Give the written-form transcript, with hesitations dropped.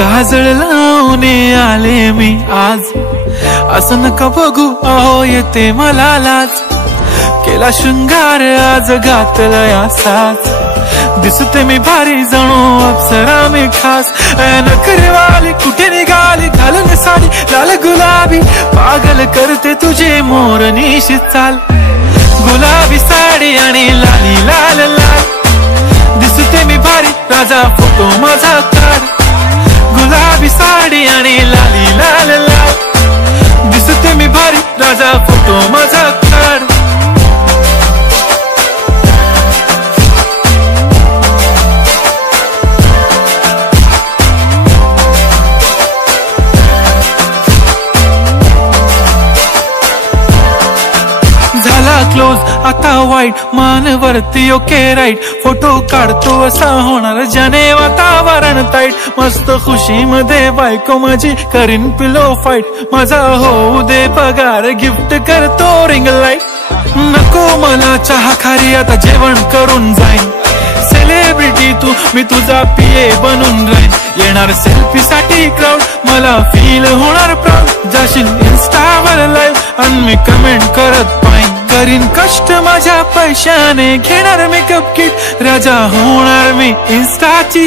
काजळ लावून आले मी आज, असं नका बघू अहो येते मला लाज। केला शृंगार आज घातलाय असाच, दिसते मी भारी जणू अप्सरा मी खास। नखरेवाली कुठे निघाली घालून साडी लाल गुलाबी, पागल करते तुझे मोरनीशी चाल। गुलाबी साडी आणि लाली लाल लाल, दिसते मी भारी राजा फोटो माझा काढ। गुलाबी साडी आणि लाली लाल लाल, दिसते मी भारी राजा फोटो माझा काढ। झाला क्लोज आता वाईट मानवरती ओके राईट, फोटो काढतो असा होणार ज्याने वातावरण ताईट। मस्त खुशी मध्ये बायको माझी करीन पिलो फाईट, माझा होऊ दे पगार गिफ्ट करतो रिंग लाईट। नको मला चहा खारी आता जेवण करून जाईन, सेलिब्रिटी तू मी तुझा पीए बनून राहीन। येणार सेल्फी साठी क्राऊड मला फील होणार प्राऊड, जाशील इन्स्टावर लाईव्ह आणि मी कमेंट करत पाहिन। करीन कष्ट माझ्या पैशाने घेणार मेकअप किट, राजा होणार मी इन्स्टाची